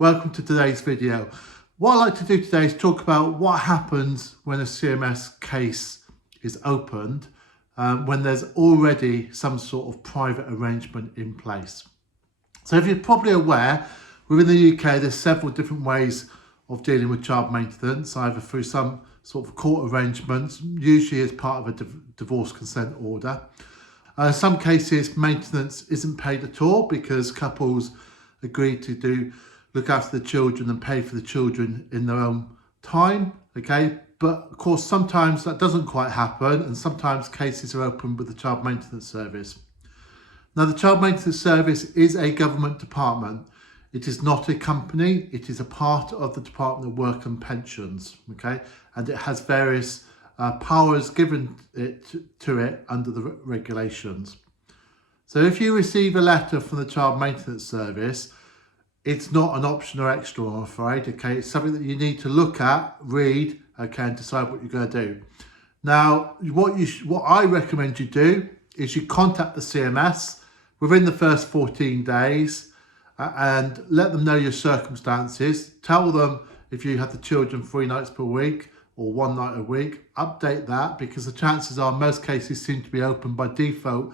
Welcome to today's video. What I'd like to do today is talk about what happens when a CMS case is opened when there's already some sort of private arrangement in place. So if you're probably aware, within the UK there's several different ways of dealing with child maintenance, either through some sort of court arrangements, usually as part of a divorce consent order. In some cases, maintenance isn't paid at all because couples agree to look after the children and pay for the children in their own time, okay? But of course, sometimes that doesn't quite happen, and sometimes cases are opened with the Child Maintenance Service. Now, the Child Maintenance Service is a government department. It is not a company, it is a part of the Department of Work and Pensions, okay? And it has various powers given to it under the regulations. So if you receive a letter from the Child Maintenance Service, it's not an option or extra, I'm afraid, okay? It's something that you need to look at, read, okay, and decide what you're going to do. Now, what I recommend you do is you contact the CMS within the first 14 days and let them know your circumstances. Tell them if you have the children 3 nights per week or 1 night a week. Update that, because the chances are most cases seem to be open by default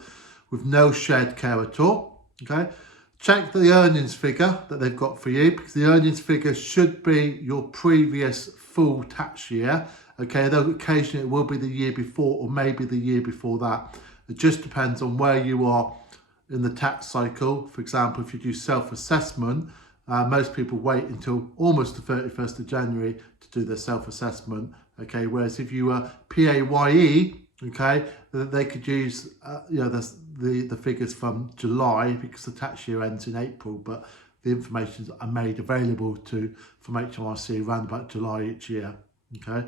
with no shared care at all, okay? Check the earnings figure that they've got for you, because the earnings figure should be your previous full tax year, okay? Though occasionally it will be the year before or maybe the year before that. It just depends on where you are in the tax cycle. For example, if you do self-assessment, most people wait until almost the 31st of January to do their self-assessment, okay? Whereas if you were PAYE, okay, they could use the figures from July, because the tax year ends in April, but the information are made available from HMRC around about July each year, okay?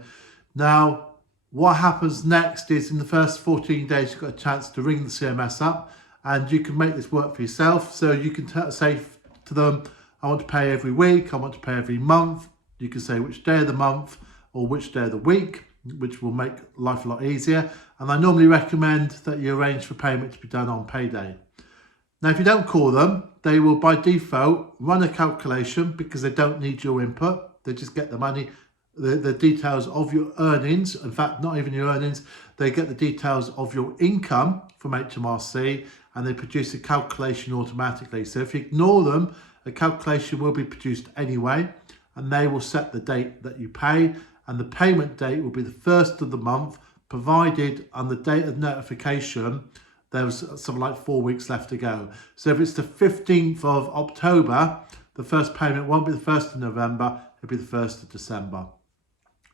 Now, what happens next is in the first 14 days, you've got a chance to ring the CMS up and you can make this work for yourself. So you can say to them, I want to pay every week, I want to pay every month. You can say which day of the month or which day of the week, which will make life a lot easier. And I normally recommend that you arrange for payment to be done on payday. Now, if you don't call them, they will by default run a calculation, because they don't need your input. They just get the money, the details of your earnings. In fact, not even your earnings. They get the details of your income from HMRC, and they produce a calculation automatically. So if you ignore them, a calculation will be produced anyway, and they will set the date that you pay. And the payment date will be the 1st of the month, provided on the date of notification there was something like 4 weeks left to go. So if it's the 15th of October, the first payment won't be the 1st of November, it'll be the 1st of December.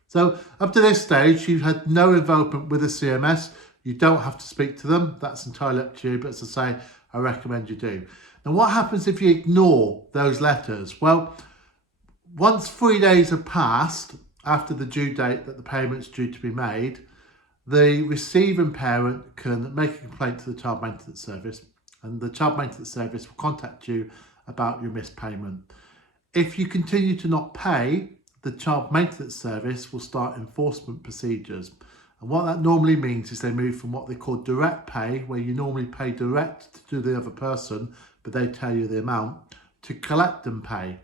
So up to this stage, you've had no involvement with the CMS. You don't have to speak to them. That's entirely up to you, but as I say, I recommend you do. Now, what happens if you ignore those letters? Well, once 3 days have passed after the due date that the payment's due to be made, the receiving parent can make a complaint to the Child Maintenance Service, and the Child Maintenance Service will contact you about your missed payment. If you continue to not pay, the Child Maintenance Service will start enforcement procedures. And what that normally means is they move from what they call direct pay, where you normally pay direct to the other person, but they tell you the amount, to collect and pay.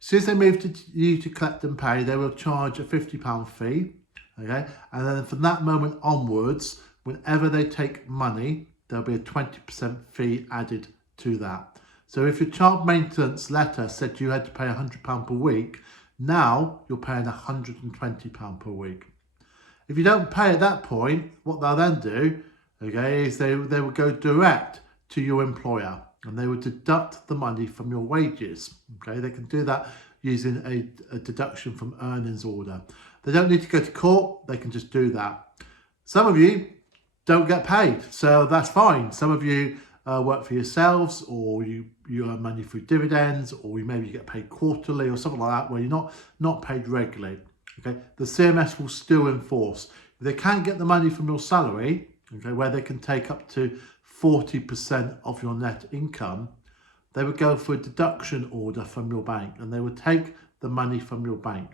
As soon as they move to you to collect and pay, they will charge a £50 fee, okay? And then from that moment onwards, whenever they take money, there'll be a 20% fee added to that. So if your child maintenance letter said you had to pay £100 per week, now you're paying £120 per week. If you don't pay at that point, what they'll then do, okay, is they will go direct to your employer, and they would deduct the money from your wages. Okay, they can do that using a deduction from earnings order. They don't need to go to court, they can just do that. Some of you don't get paid, so that's fine. Some of you work for yourselves, or you earn money through dividends, or maybe you get paid quarterly or something like that, where you're not paid regularly. Okay, the CMS will still enforce. If they can't get the money from your salary, okay, where they can take up to 40% of your net income, they would go for a deduction order from your bank, and they would take the money from your bank.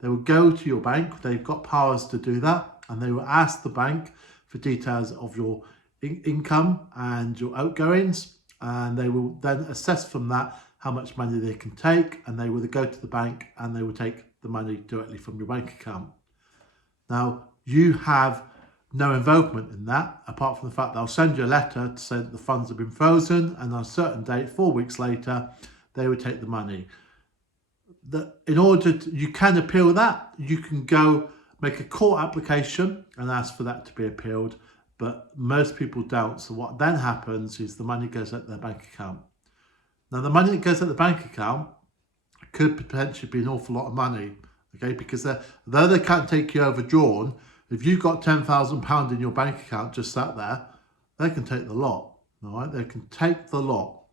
They would go to your bank, they've got powers to do that, and they will ask the bank for details of your income and your outgoings, and they will then assess from that how much money they can take, and they will go to the bank and they will take the money directly from your bank account. Now, you have no involvement in that, apart from the fact they'll send you a letter to say that the funds have been frozen, and on a certain date, 4 weeks later, they will take the money. In order to, you can appeal that. You can go make a court application and ask for that to be appealed, but most people don't. So what then happens is the money goes at their bank account. Now, the money that goes at the bank account could potentially be an awful lot of money, okay? Because though they can't take you overdrawn, if you've got £10,000 in your bank account just sat there, they can take the lot, all right? They can take the lot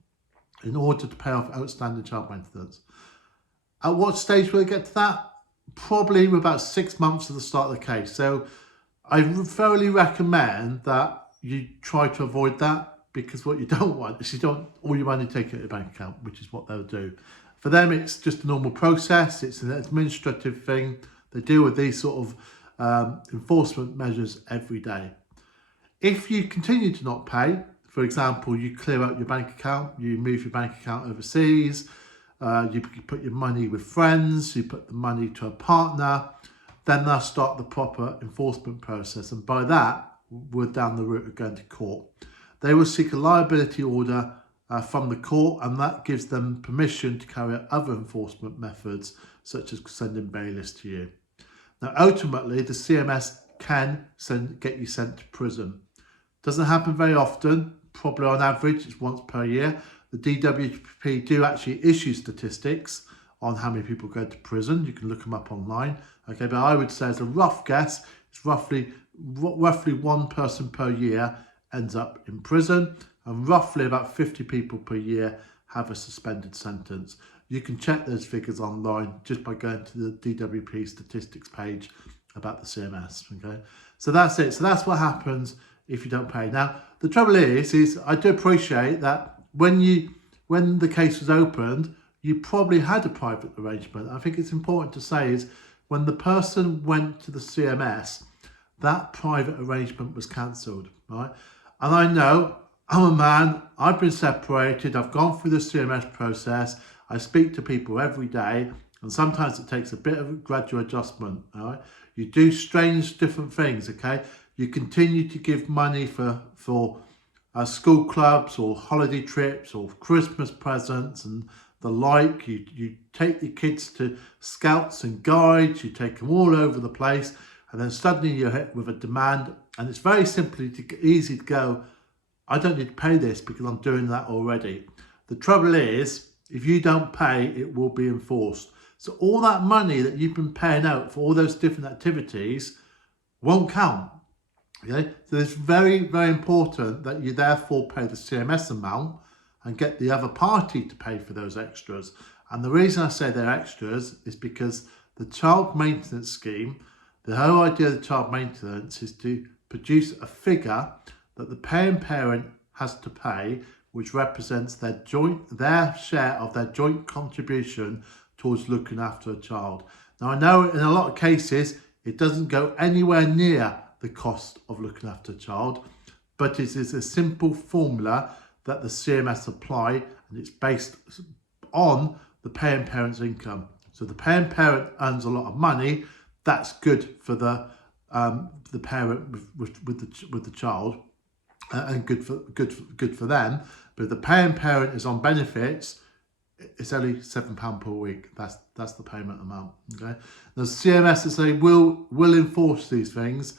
in order to pay off outstanding child maintenance. At what stage will it get to that? Probably about 6 months to the start of the case. So I thoroughly recommend that you try to avoid that, because what you don't want is you don't all your money taken at your bank account, which is what they'll do. For them, it's just a normal process. It's an administrative thing. They deal with these sort of enforcement measures every day. If you continue to not pay, for example, you clear out your bank account, you move your bank account overseas, you put your money with friends, you put the money to a partner, then they'll start the proper enforcement process. And by that, we're down the route of going to court. They will seek a liability order from the court, and that gives them permission to carry out other enforcement methods, such as sending bailiffs to you. Now, ultimately, the CMS can get you sent to prison. Doesn't happen very often. Probably on average, it's once per year. The DWP do actually issue statistics on how many people go to prison. You can look them up online. Okay, but I would say, as a rough guess, it's roughly one person per year ends up in prison, and roughly about 50 people per year have a suspended sentence. You can check those figures online just by going to the DWP statistics page about the CMS. Okay, so that's it. So that's what happens if you don't pay. Now, the trouble is I do appreciate that when the case was opened, you probably had a private arrangement. I think it's important to say is when the person went to the CMS, that private arrangement was cancelled, right? And I know, I'm a man, I've been separated, I've gone through the CMS process, I speak to people every day, and sometimes it takes a bit of a gradual adjustment, all right? You do strange different things, okay? You continue to give money for school clubs or holiday trips or Christmas presents and the like. You take your kids to scouts and guides, you take them all over the place, and then suddenly you're hit with a demand, and it's very easy to go, I don't need to pay this because I'm doing that already. The trouble is, if you don't pay, it will be enforced. So all that money that you've been paying out for all those different activities won't count. Okay? So it's very, very important that you therefore pay the CMS amount and get the other party to pay for those extras. And the reason I say they're extras is because the child maintenance scheme, the whole idea of the child maintenance is to produce a figure that the paying parent has to pay, which represents their share of their joint contribution towards looking after a child. Now, I know in a lot of cases, it doesn't go anywhere near the cost of looking after a child, but it is a simple formula that the CMS apply, and it's based on the paying parent's income. So the paying parent earns a lot of money. That's good for the parent with the child, and good for them. But if the paying parent is on benefits, it's only £7 per week. That's the payment amount. Okay. Now CMS, as they will enforce these things.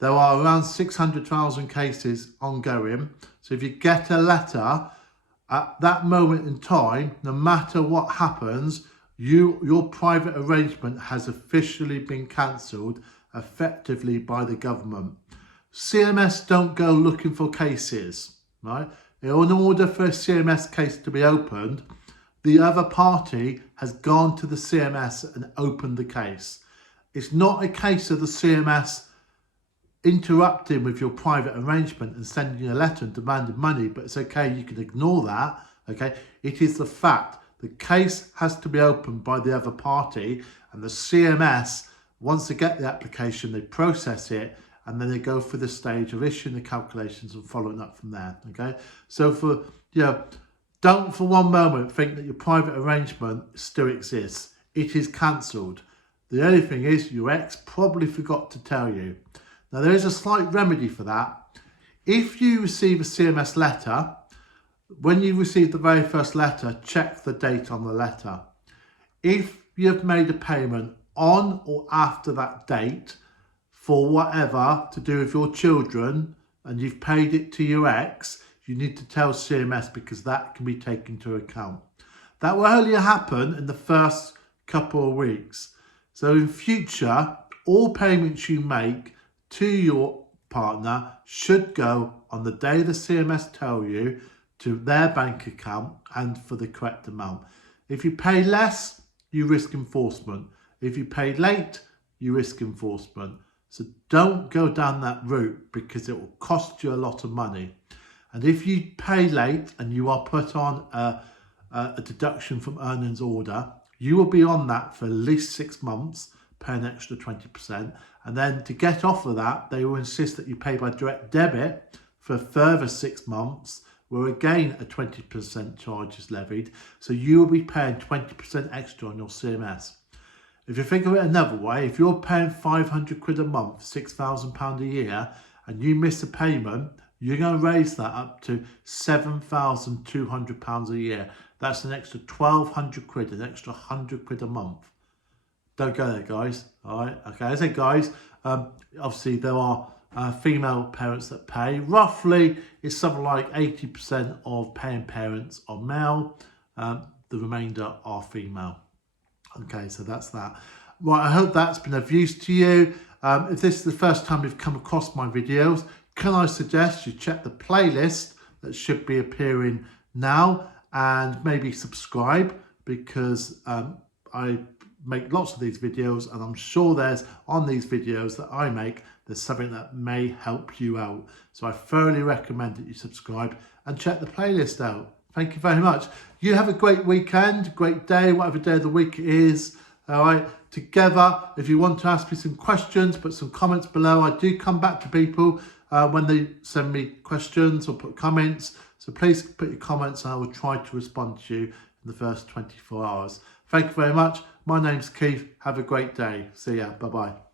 There are around 600,000 cases ongoing. So if you get a letter at that moment in time, no matter what happens, your private arrangement has officially been cancelled effectively by the government. CMS don't go looking for cases, right? In order for a CMS case to be opened, the other party has gone to the CMS and opened the case. It's not a case of the CMS interrupting with your private arrangement and sending you a letter and demanding money, but it's okay, you can ignore that, okay? It is the fact the case has to be opened by the other party, and the CMS, once they get the application, they process it, and then they go through the stage of issuing the calculations and following up from there, okay? So for, Don't for one moment think that your private arrangement still exists. It is cancelled. The only thing is your ex probably forgot to tell you. Now there is a slight remedy for that. If you receive a CMS letter, when you receive the very first letter, check the date on the letter. If you have made a payment on or after that date for whatever to do with your children and you've paid it to your ex, you need to tell CMS because that can be taken into account. That will only happen in the first couple of weeks. So in future, all payments you make to your partner should go on the day the CMS tell you to their bank account and for the correct amount. If you pay less, you risk enforcement. If you pay late, you risk enforcement. So don't go down that route because it will cost you a lot of money. And if you pay late and you are put on a deduction from earnings order, you will be on that for at least 6 months, pay an extra 20%. And then to get off of that, they will insist that you pay by direct debit for a further 6 months, where again a 20% charge is levied. So you will be paying 20% extra on your CMS. If you think of it another way, if you're paying 500 quid a month, £6,000 a year, and you miss a payment, you're going to raise that up to £7,200 a year. That's an extra 1,200 quid, an extra 100 quid a month. Don't go there, guys. All right. Okay. I say, guys, obviously there are female parents that pay. Roughly, it's something like 80% of paying parents are male. The remainder are female. Okay, so that's that. Right, I hope that's been of use to you. If this is the first time you've come across my videos, can I suggest you check the playlist that should be appearing now and maybe subscribe, because I make lots of these videos and I'm sure there's on these videos that I make, there's something that may help you out. So I thoroughly recommend that you subscribe and check the playlist out. Thank you very much. You have a great weekend, great day, whatever day of the week it is. All right, together, if you want to ask me some questions, put some comments below. I do come back to people when they send me questions or put comments. So please put your comments and I will try to respond to you in the first 24 hours. Thank you very much. My name's Keith. Have a great day. See ya. Bye-bye.